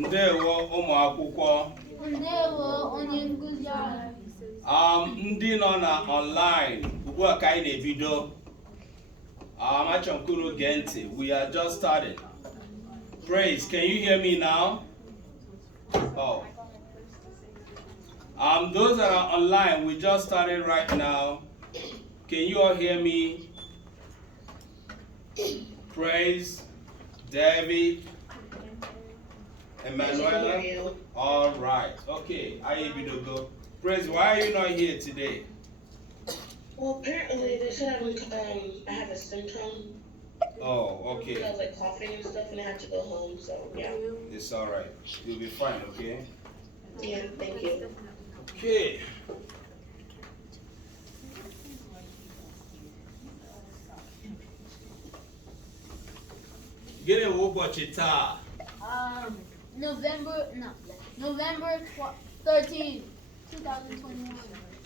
Ndewo ụmụ akwụkwọ. Ndewo onye nkuzi anyị. Ndị nọ na online ugbu a ka anyị na-ebido. Achọrọ m unu gee ntị. We are just starting. Praise, can you hear me now? Oh. Those that are online, we just started right now. Can you all hear me? Praise, David, Emmanuel. All right. Okay. I able to go. Praise, why are you not here today? Well, apparently they said I have a symptom. Oh, okay. I was like coughing and stuff, and I have to go home. So yeah. It's all right. You'll be fine. Okay. Yeah. Thank you. Okay. Get a ụbọchị taa. November 13, 2021.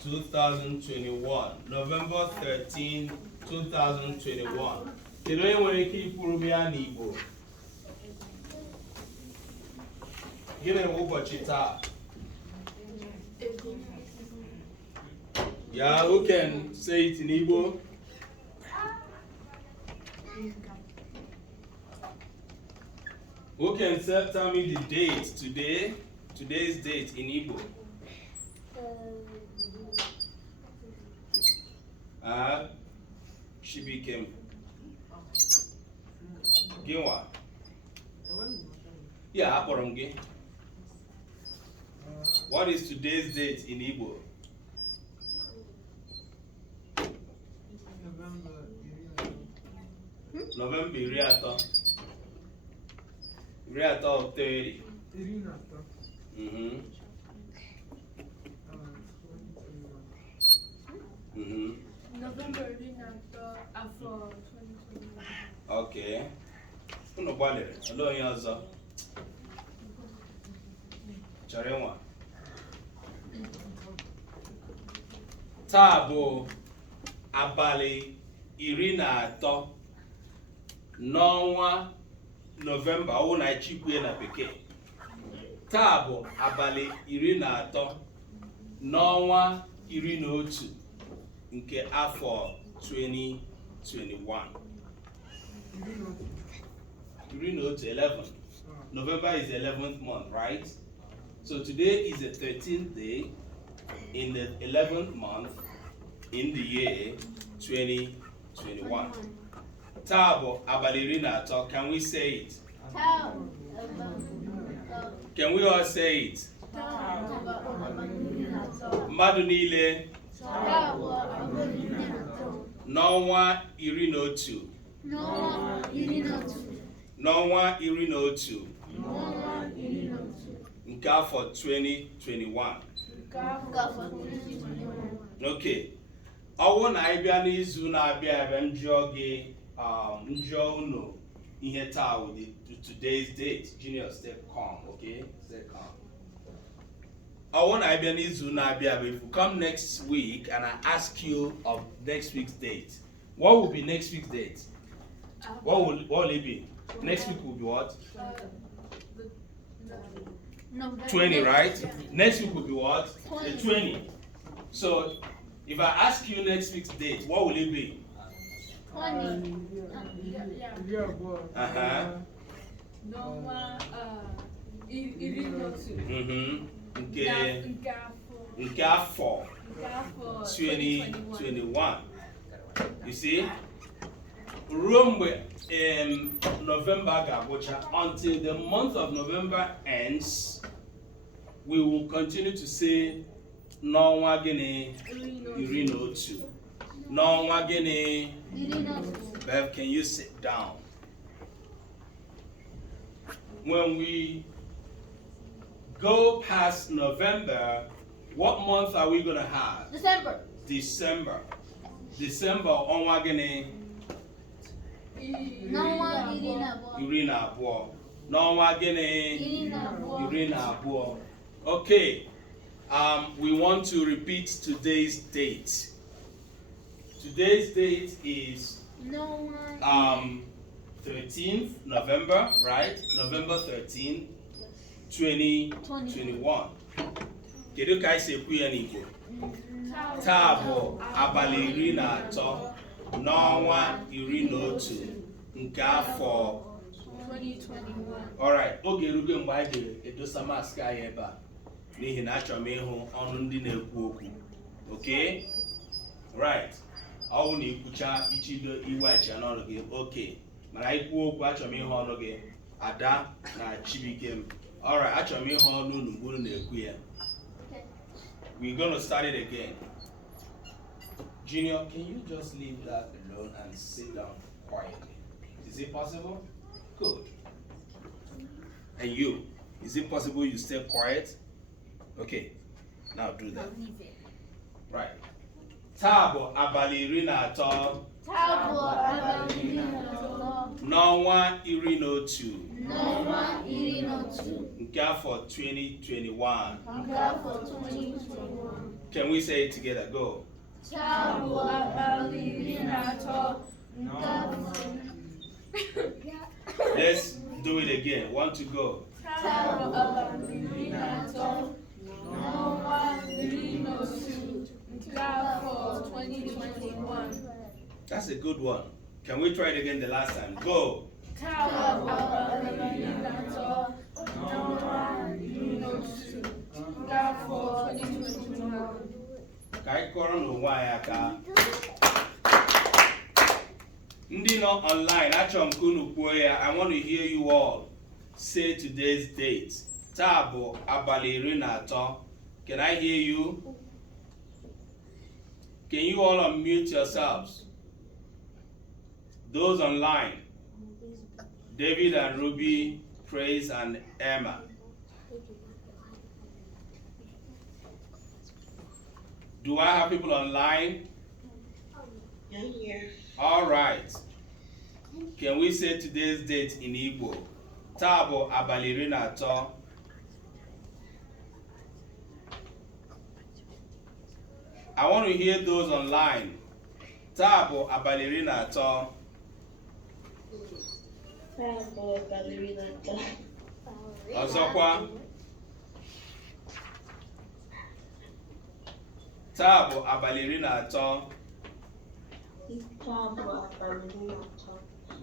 2021. November 13, 2021. Kedu onye nwere ike ikwuru m ya n'Igbo? Gịnị bụ ụbọchị taa? Yeah, who can say it in Igbo? Who can tell me the date today? Today's date in Igbo? She became. Gịnwa? Yeah, akpọrọ m gị. What is today's date in Igbo? November 30. 30. November 13 after 2021. Okay. Unu gbalịrị. Olee onye ọzọ? Chọrọ ịnwa. Taa bụ abalị 13 n'ọnwa Novemba, ọwụ na Chikwe na bekee. Taa bụ abalị 13 n'ọnwa 11 nke afọ 2021. 11. November is the 11th month, right? So today is the 13th day in the 11th month in the year 2021. Taa bụ abalị 13. Can we say it? Can we all say it? Mmadụ niile n'ọnwa 11. N'ọnwa 11 nke afọ 2021. Okay. Ọwụ na anyị bịa n'izu na-abịa abịa njụọ gị njụọ unu ihe taa with today's date. Junior, stay calm, okay? Stay calm. Ọwụ na anyị bịa n'izu na-abịa abịa, if you come next week and I ask you of next week's date, what will be next week's date? What will it be? Next week will be what? 20, right? Next week will be what? 20. So if I ask you next week's date, what will it be? 20. Nke afọ 2021. You see? Ruo mgbe November ga-agwụcha, until the month of November ends, we will continue to say n'ọnwa gịnị 11. N'ọnwa gịnị? Bev, can you sit down? When we go past November, what month are we going to have? December. December. December, ọnwa gịnị? N'ọnwa 12. N'ọnwa gịnị? 12. Okay. We want to repeat today's date. Today's date is 13th November, right? November 13th. 2021. Kedu ka anyị si ekwu ya n'Igbo? Taa bụ abalị 13 n'ọnwa 11 nke afọ 2021. Alright, oge erugo mgbe anyị ga-edosa mask anyị ebe a n'ihi na achọrọ m ịhụ ọnụ ndị na-ekwu okwu. Okay? Right. Ọ bụ na ikwucha ichido iweghachi ya n'ọnụ gị. Okay. Mana ikwu okwu achọrọ m ịhụ ọnụ gị. Ada na Chibuikem. Alright, achọrọ m ịhụ ọnụ unu mgbe unu na-ekwu ya. We're going to start it again. Junior, can you just leave that alone and sit down quietly? Is it possible? Good. And you, is it possible you stay quiet? Okay, now do that. Right. Taa bụ abalị 13 Taa bụ abalị 13 n'ọnwa 11 n'ọnwa 11 nke afọ 2021. nke afọ 2021. Can we say it together? Go. Taa bụ abalị 13 nke afọ. Let's do it again. Want to go? Taa bụ abalị 13 n'ọnwa 11 nke afọ 2021. That's a good one. Can we try it again the last time? Go. Taa bụ abalị 13 n'ọnwa 11 nke afọ 2021. Ka anyị kọrọ n'onwe anyị aka. Ndị nọ online, achọrọ m ka unu kwuo ya. I want to hear you all say today's date. Taa bụ abalị 13. Can I hear you? Can you all unmute yourselves? Those online, David and Ruby, Praise and Emma. Do I have people online? I'm here. All right. Can we say today's date in Igbo? Taa bụ abalị 13. I want to hear those online. Taa bụ abalị 13. Taa bụ abalị 13. Ọzọkwa. Taa bụ abalị 13 Taa bụ abalị 13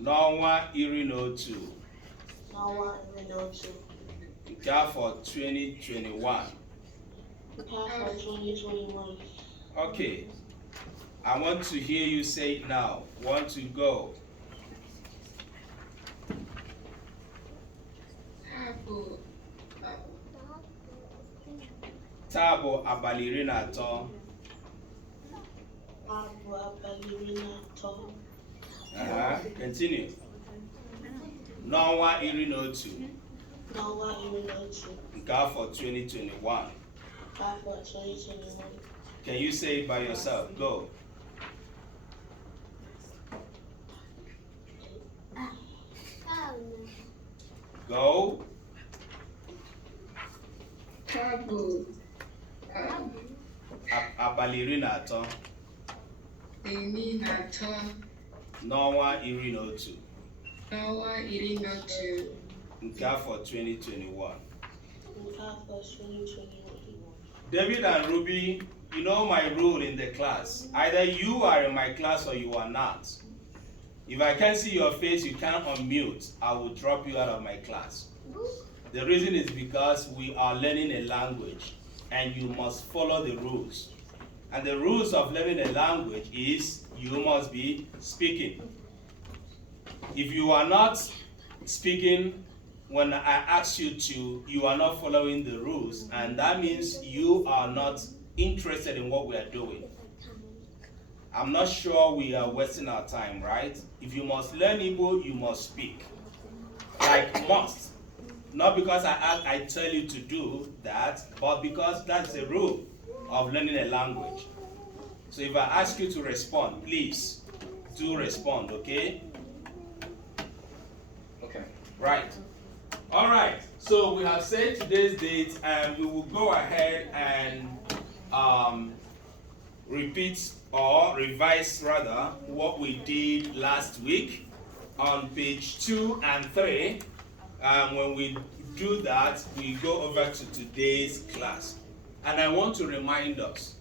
n'ọnwa 11 n'ọnwa 11 nke afọ 2021. nke afọ 2021. Okay. I want to hear you say it now. Want to go? Taa bụ abalị 13 Taa bụ abalị 13 Continue. N'ọnwa 11 n'ọnwa 11 nke afọ 2021. nke afọ 2021. Can you say it by yourself? Go. Go. Abalị 13 n'ọnwa 11 nke afọ 2021. Nke afọ 2021. David and Ruby, you know my rule in the class. Either you are in my class or you are not. If I can't see your face, you can't unmute. I will drop you out of my class. The reason is because we are learning a language and you must follow the rules. And the rules of learning a language is you must be speaking. If you are not speaking when I ask you to, you are not following the rules, and that means you are not interested in what we are doing. I'm not sure we are wasting our time, right? If you must learn Igbo, you must speak. Like must. Not because I tell you to do that, but because that's the rule of learning a language. So if I ask you to respond, please do respond, okay? Okay, right. All right, so we have said today's date, and we will go ahead and repeat or revise rather what we did last week on page 2 and 3. when we do that, we go over to today's class. And I want to remind us,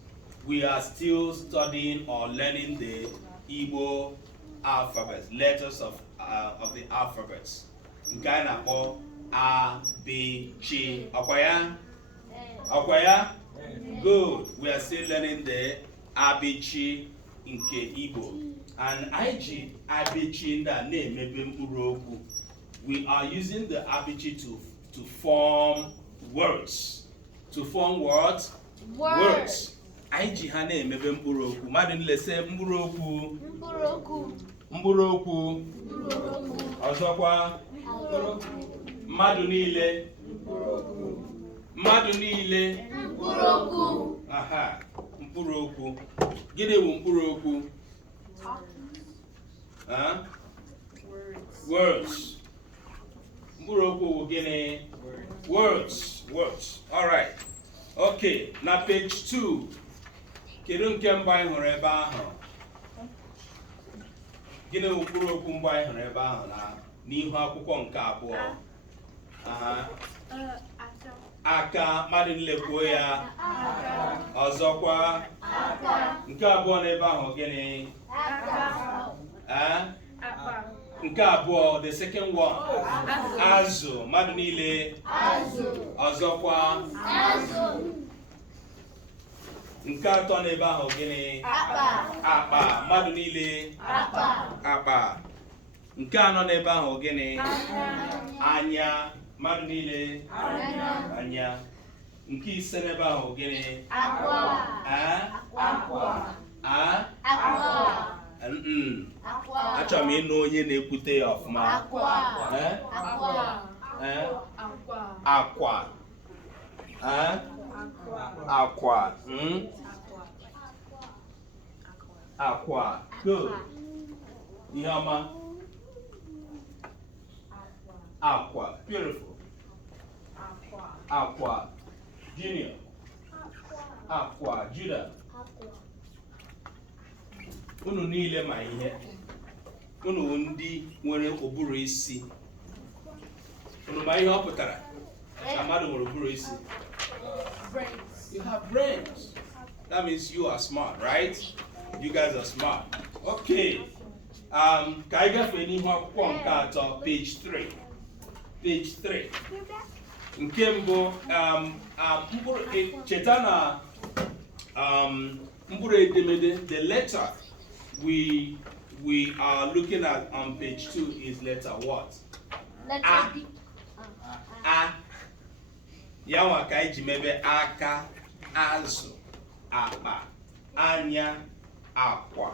we are still studying or learning the Igbo alphabet, letters of the alphabets. Nke a na-akpọ A, B, C. Akwaya? Akwaya? Good. We are still learning the ABC nke Igbo. And IG ABC ndị a na-emebe mkpụrụ okwu. We are using the ABC to form words. To form what? Words. IG ha na-emebe mkpụrụ okwu. Mmadụ niile sị mkpụrụ okwu. Mkpụrụ okwu. Mkpụrụ okwu. Ọzọkwa. Mmadụ niile. Mmadụ niile. Mkpụrụ okwu. Aha. Mkpụrụ okwu. Gịnị bụ mkpụrụ okwu? Words. Mkpụrụ okwu bụ gịnị? Words. Words. All right. Okay. Na page 2. Kedu nke mbụ anyị hụrụ ebe ahụ? Gịnị bụ mkpụrụ okwu mbụ anyị hụrụ ebe ahụ n'ihu akwụkwọ nke abụọ? Aha. Aka. Mmadụ niile kwuo ya. Ọzọkwa. Nke abụọ n'ebe ahụ gịnị? Nke abụọ, the second one. Azụ. Mmadụ niile. Ọzọkwa. Nke atọ n'ebe ahụ gịnị? Akpa. Mmadụ niile. Akpa. Nke anọ n'ebe ahụ gịnị? Anya. Mmadụ niile. Anya. Nke ise n'ebe ahụ gịnị? Achọrọ m ịnụ onye na-ekwute ya ọfụma. Akwa. Akwa. Akwa. Good. Ihe ọma. Aqua. Beautiful. Aqua. Junior. Aqua. Judah. Unu niile ma ihe. Unu ndị nwere ụbụrụ isi. Unu ma ihe ọ pụtara? Na mmadụ nwere ụbụrụ isi. You have brains. That means you are smart, right? You guys are smart. Okay. Ka anyị gafee n'ihu akwụkwọ nke atọ, page 3. Page 3. Nke mbụ, cheta na Mkpuruedemede, the letter we are looking at on page 2 is letter what? Letter D. A. Ya nwa ka anyị ji mebe aka, azụ, akpa, anya, akwa.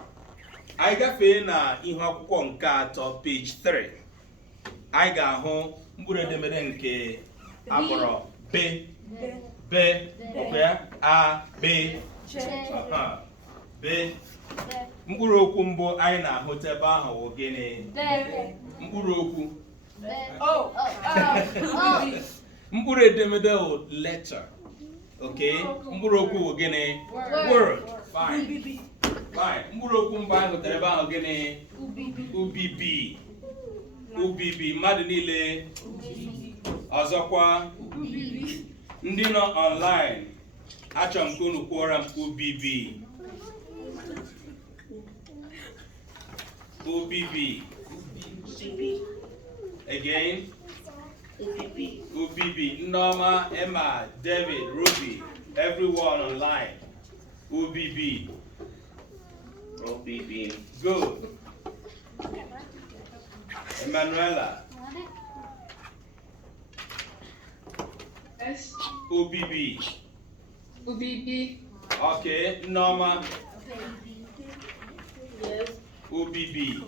Anyị gafee na ihu akwụkwọ nke atọ, page 3. Anyị ga-ahụ Mkpuruedemede nke akpọrọ B. B. A, B. B. Mkpụrụ okwu mbụ anyị na-ahụta ebe ahụ bụ gịnị? Mkpụrụ okwu. Mkpuruedemede bụ letter. Okay? Mkpụrụ okwu bụ gịnị? Word. Fine. Fine. Mkpụrụ okwu mbụ anyị hụtara ebe ahụ gịnị? Ubibi. Ubibi. Mmadụ niile. Ọzọkwa. Ndị nọ online. Achọrọ m ka unu kwuora m ubibi. Ubibi. Again. Ubibi. Norma, Emma, David, Ruby, everyone online. Ubibi. Ubibi. Good. Emanuela. S. Ubibi. Ubibi. Okay. Norma. Yes. Ubibi.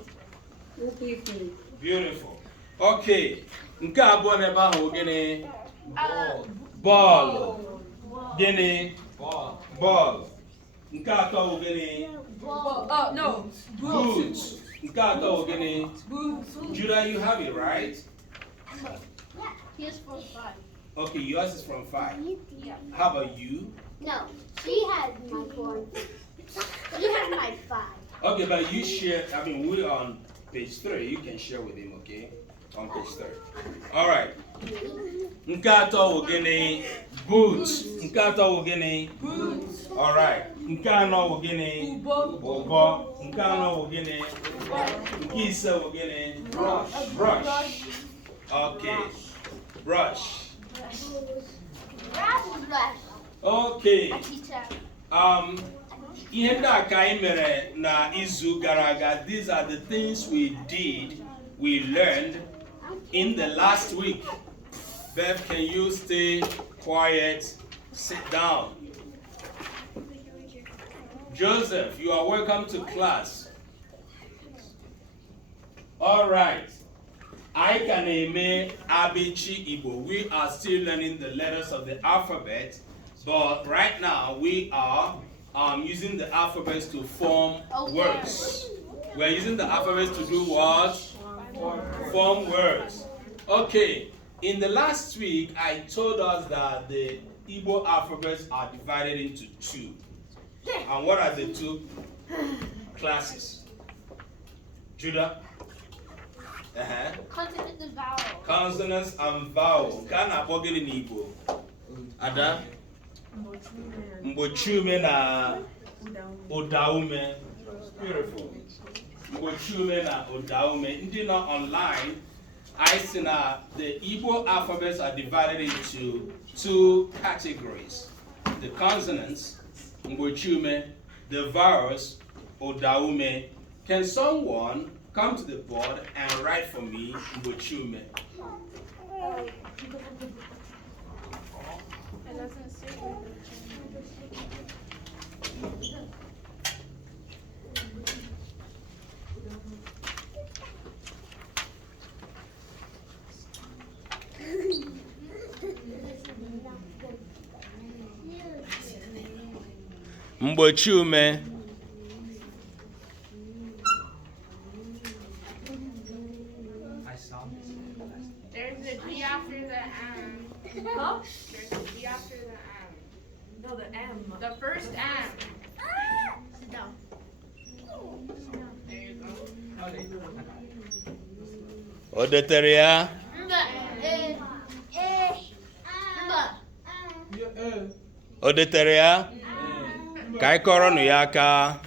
Ubibi. Beautiful. Okay. Nke abụọ n'ebe ahụ gịnị? Bọọlụ. Gịnị? Bọọlụ. Nke atọ bụ gịnị? No. Boot. Nke atọ bụ gịnị? Judah, you have it right? He's from 5. Okay, yours is from 5. Yeah. How about you? No, she has my 4. She has my 5. Okay, but you share, I mean, we're on page 3. You can share with him, okay? On page 3. All right. Nkato wugini boot. Nkato wugini boots. All right. Nkano wugini ubo. Nkano wugini nkisa wugini brush. Okay. Brush. Okay. Ihe ndị a ka anyị mere na izu gara aga. These are the things we learned in the last week. Bev, can you stay quiet? Sit down. Joseph, you are welcome to class. All right. I can name Abichi Igbo. We are still learning the letters of the alphabet, but right now we are using the alphabets to form words. We are using the alphabets to do what? Form words. Okay. In the last week, I told us that the Igbo alphabets are divided into 2. And what are the 2 classes? Judah? Consonants and vowels. Consonants and vowels. Kana bogin in Igbo. Ada? Mbochume na Odaume. Beautiful. Mbochume na Odaume. Ndi na online. I see now the Igbo alphabets are divided into 2 categories. The consonants, Mbochume, the vowels, Odaume. Can someone come to the board and write for me Mbochume? It doesn't say Mbochume. There's a G after the Huh? There's a G after the No, the M. The first M. Sit down. There you go. Odeteria. Odeteria. Kai koro nu yaka.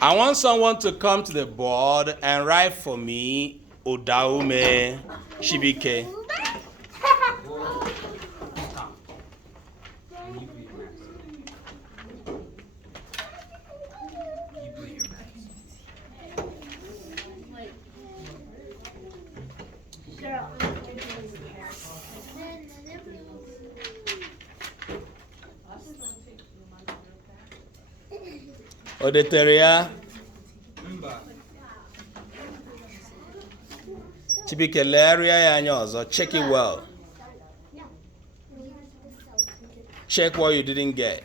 I want someone to come to the board and write for me Odaume Shibike. Odeteria. Chibike leria ya anya ọzọ. Check it well. Check what you didn't get. I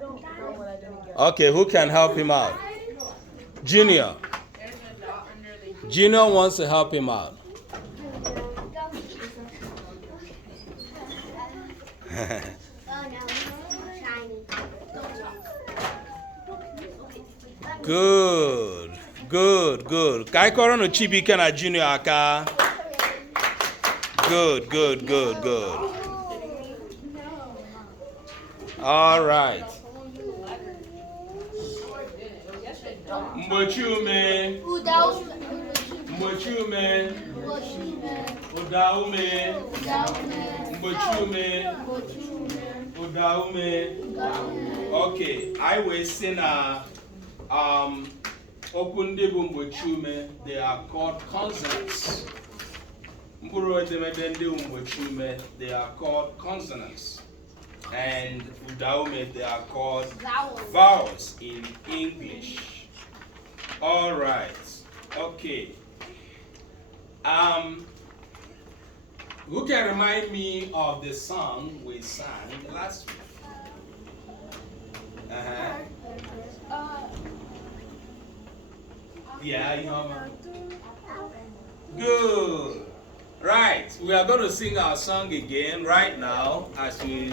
don't know what I didn't get. Okay, who can help him out? Junior. There's a dot under the Junior wants to help him out. Good, good, good. Kai koro no Chibike na Junior aka. Good, good, good, good. All right. Mbochume. Mbochume. Odaume. Mbochume. Odaume. Okay, I will sing Okwu ndị bụ Mkpuruedemede, they are called consonants. Mkpuruedemede ndị bụ Mkpuruedemede, they are called consonants. And Odaume, they are called vowels in English. All right. Okay. Who can remind me of the song we sang last week? Yeah, Yama. Good. Right, we are going to sing our song again right now as we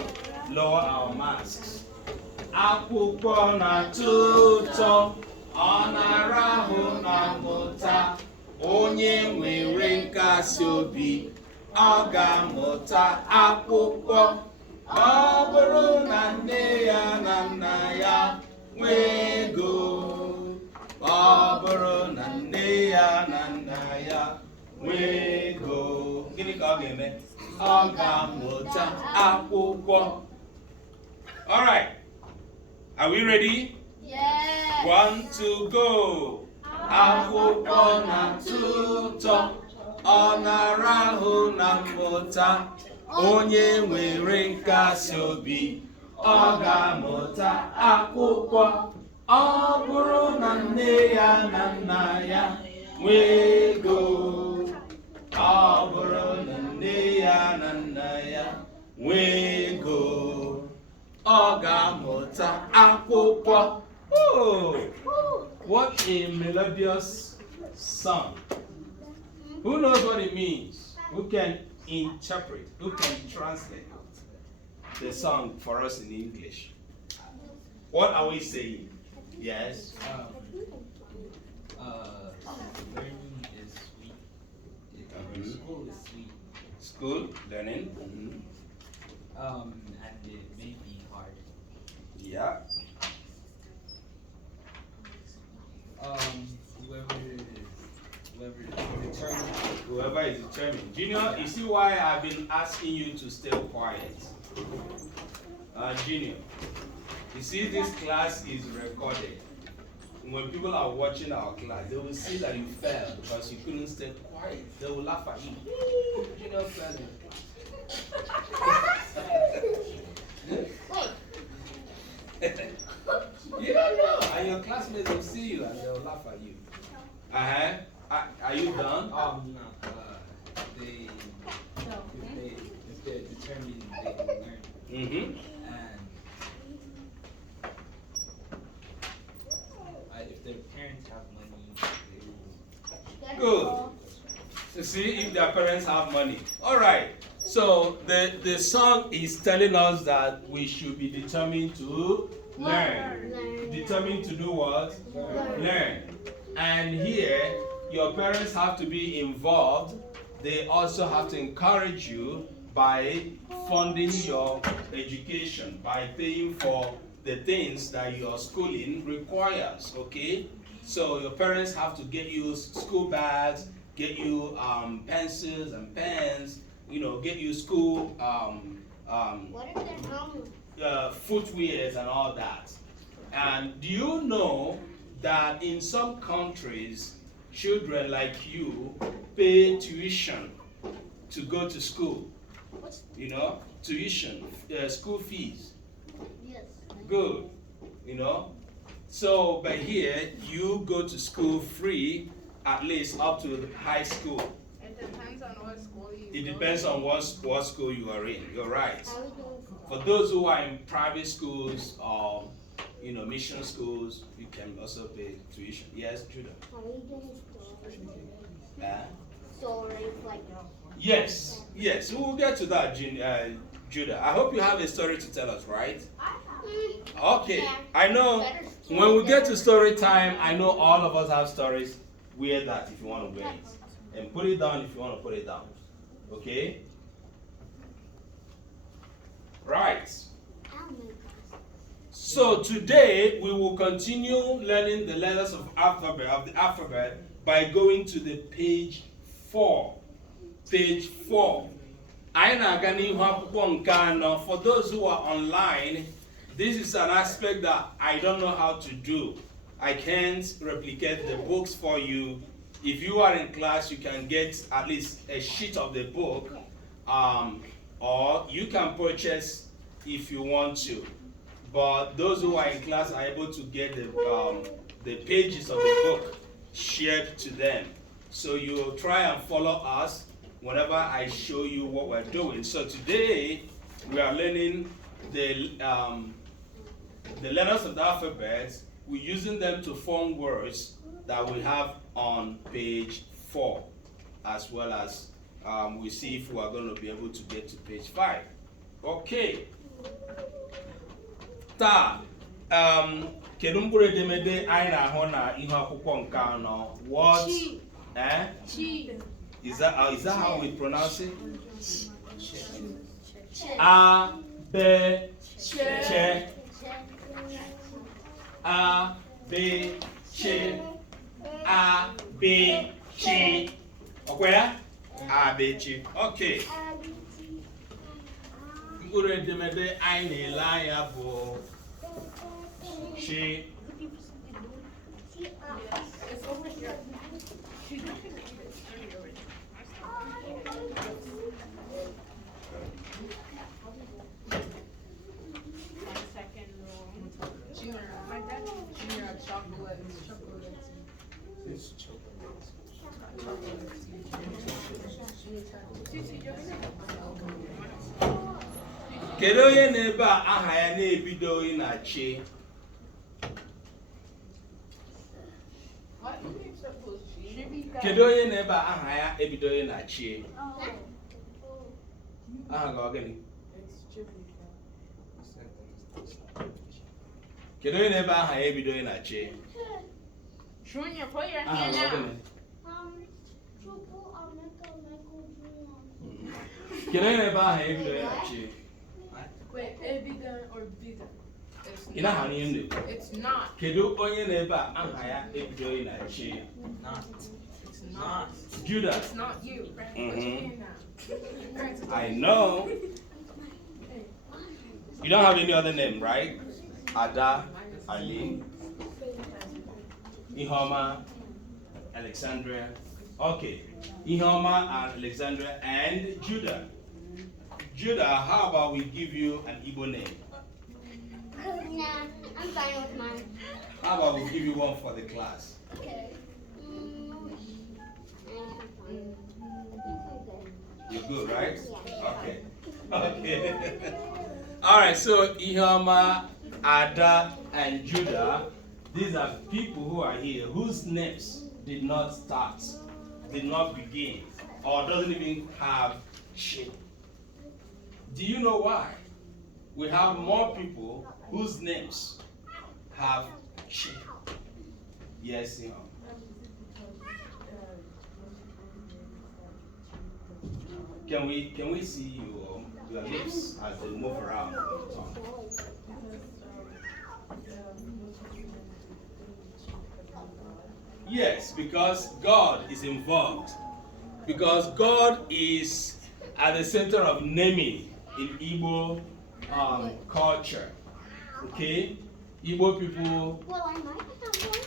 lower our masks. Akwụkwọ na-atọ ụtọ, ọ na-arahụ na mmụta. Onye nwere nkasi obi, ọ ga-amụta akwụkwọ. Ọ bụrụ na nne ya na nna ya nwee ego. Ọ bụrụ na nne ya na nna ya nwee ego. Gịnị ka ọ ga-eme? Ọ ga-amụta akwụkwọ. All right. Are we ready? Yes. 1, 2, go. Akwụkwọ na-atọ ụtọ, ọ na-arahụ na mmụta. Onye nwere nkasi obi, ọ ga-amụta akwụkwọ. Ọ bụrụ na nne ya na nna ya nwee ego. Ọ bụrụ na nne ya na nna ya nwee ego. Ọ ga-amụta akwụkwọ. Oh, what a melodious song. Who knows what it means? Who can interpret? Who can translate the song for us in English? What are we saying? Yes. Learning is sweet. School is sweet. School, learning. And it may be hard. Yeah. Whoever is determined. Junior, you see why I've been asking you to stay quiet? Junior, you see this class is recorded. When people are watching our class, they will see that you fell because you couldn't stay quiet. They will laugh at you. Junior fell in You don't know. And your classmates will see you and they'll laugh at you. Are you done? No. If they're determined, they can learn. Mm-hmm. And if their parents have money, they will. Good. To see if their parents have money. All right. So the song is telling us that we should be determined to learn. Determined to do what? Learn. And here, your parents have to be involved. They also have to encourage you by funding your education, by paying for the things that your schooling requires, okay? So your parents have to get you school bags, get you pencils and pens, get you school What if they're home? footwears and all that. And do you know that in some countries, children like you pay tuition to go to school? Tuition, school fees. Yes. Good. So, but here, you go to school free, at least up to high school. It depends on what school you It go depends to. on what school you are in. You're right. How are we doing? For those who are in private schools or mission schools, you can also pay tuition. Yes, Judah. How are we doing stories? Stories like Yes. We will get to that, Judah. I hope you have a story to tell us, right? Okay. Yeah. I know when we get to story time, I know all of us have stories. Wear that if you want to wear it. And put it down if you want to put it down. Okay? Right. Oh my gosh. So today we will continue learning the letters of the alphabet by going to the page 4. Page 4. Anyị na-aga n'ihu akwụkwọ nke anọ. For those who are online, this is an aspect that I don't know how to do. I can't replicate the books for you. If you are in class, you can get at least a sheet of the book, or you can purchase if you want to. But those who are in class are able to get the pages of the book shared to them. So you try and follow us whenever I show you what we're doing. So today we are learning the letters of the alphabet. We're using them to form words that we have on page 4, as well as we'll see if we are going to be able to get to page 5. Okay. Taa, kedu mkpuruedemede anyị na-ahụ na ihe akwụkwọ nke anọ? What? Eh? Is that how we pronounce it? A, B, Ch. A, B, Ch. A, B, Ch. Okay? A, B, Ch. Okay. Mkpuruedemede anyị na-ele anya bụ Chi. It's over here. Second row. Junior. My dad. Junior chocolates. It's chocolate. Kedu onye na-ebe a aha ya na-ebidoghị na Chi? What do you think supposed to? Kedu onye na-ebe a aha ya ebidoghị na Chi? Aha gị ọ gịnị? Kedu onye na-ebe aha ya ebidoghị na Chi? Junior, put your Aha hand gị ọ out. gịnị? Triple Kedu onye na-ebe aha ya ebidoghị na Chi? Wait, Ebida or Bida? It's Ị na-aha n'ihe m na-ekwu? It's not. Kedu onye na-ebe a aha ya ebidoghị na Chi? Not. It's not. Judah. It's not you. Put your hand out. I know. You don't have any other name, right? Ada, Ali, Ihoma, Alexandria. Okay. Ihoma and Alexandria and Judah. Judah, how about we give you an Igbo name? Nah, I'm fine with mine. How about we give you one for the class? Okay. You're good, right? Yeah. Okay. Okay. All right, so Ihoma, Ada, and Judah, these are people who are here whose names did not start, did not begin, or doesn't even have shape. Do you know why? We have more people whose names have shape. Yes, you know. Can we see your lips as they move around on the tongue? Yes, because God is involved. Because God is at the center of naming in Igbo culture. Okay? Igbo people. Well, I might have one.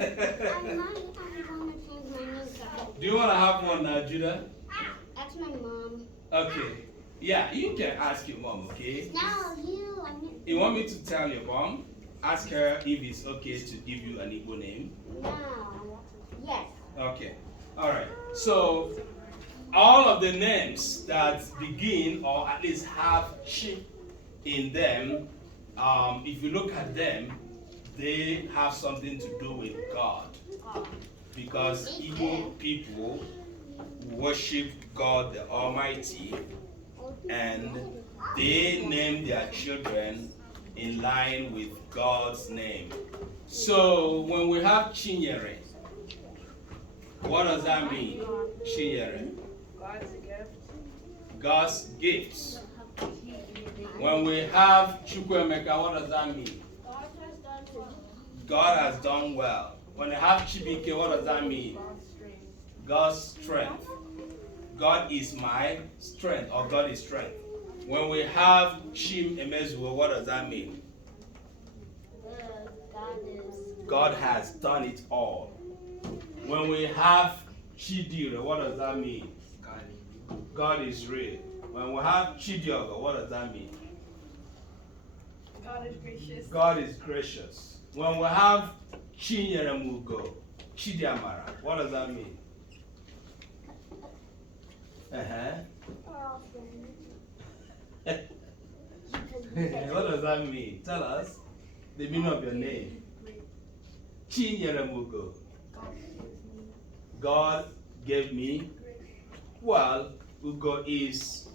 I might. I'm gonna change my name. Do you want to have one now, Judah? That's my mom. Okay. Yeah, you can ask your mom, okay? Now you. I need. You want me to tell your mom? Ask her if it's okay to give you an Igbo name. No. Yes. Okay. All right. So, all of the names that begin or at least have "chi" in them, if you look at them, they have something to do with God. Because Igbo people worship God the Almighty, and they name their children in line with God's name. So when we have Chinyere, what does that mean? Chinyere. God's gift. God's gifts. When we have Chukwuemeka, what does that mean? God has done well. When we have Chibike, what does that mean? God's strength. God is my strength, or God is strength. When we have Chim Emezuo, what does that mean? God has done it all. When we have Chidire, what does that mean? God is real. When we have Chidiogo, what does that mean? God is gracious. God is gracious. When we have Chinyeremugo, Chidiamara, what does that mean? What does that mean? Tell us the meaning of your name. Chinyeremugo. God gave me Well, Ugo is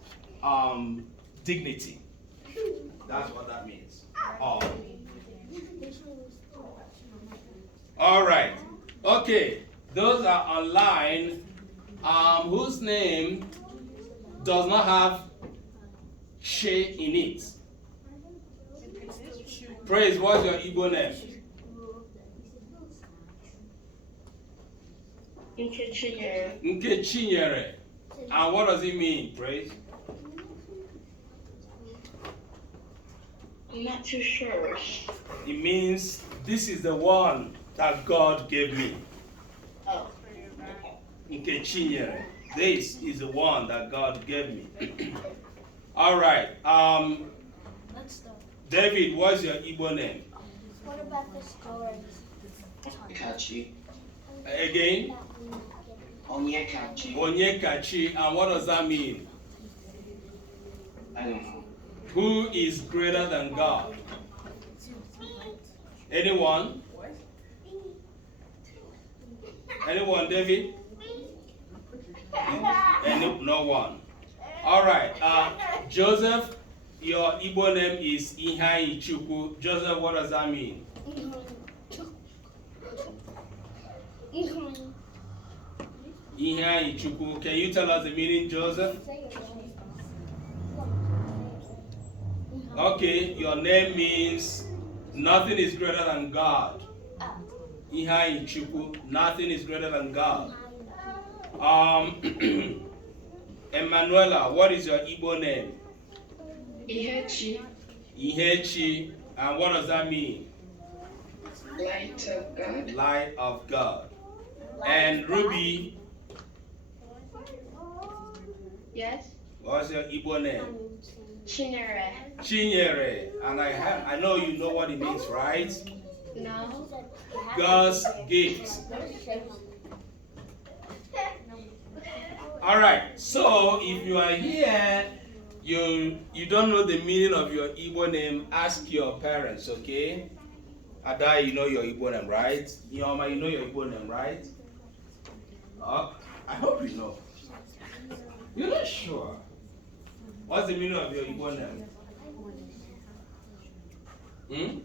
dignity. That's what that means. All right. Okay. Those are online. Whose name does not have she in it? Praise. What's your Igbo name? Nkechinyere. And what does it mean, Praise? I'm not too sure. It means this is the one that God gave me. Oh. Nkechinyere. This is the one that God gave me. All right. David, what's your Igbo name? What about the stories? Kachi. Again? Onyekachi. Onyekachi. And what does that mean? I don't know. Who is greater than God? Anyone? Anyone, David? No one. All right. Joseph, your Igbo name is Ihai Chukwu. Joseph, what does that mean? Ihai Chukwu. Can you tell us the meaning, Joseph? Okay, your name means nothing is greater than God. Ihai Chukwu. Nothing is greater than God. Emanuela, what is your Igbo name? Ihechi, Ihechi. And what does that mean? light of God. Light of God. And Ruby, Yes. what's your Igbo name? Chinere. Chinyere. And I know you know what it means, right? No. God's gift. All right. So if you are here, you don't know the meaning of your Igbo name, ask your parents, okay? Ada, you know your Igbo name, right? Yoma, you know your Igbo name, right? I hope you know. You're not sure. What's the meaning of your Igbo name? Hmm?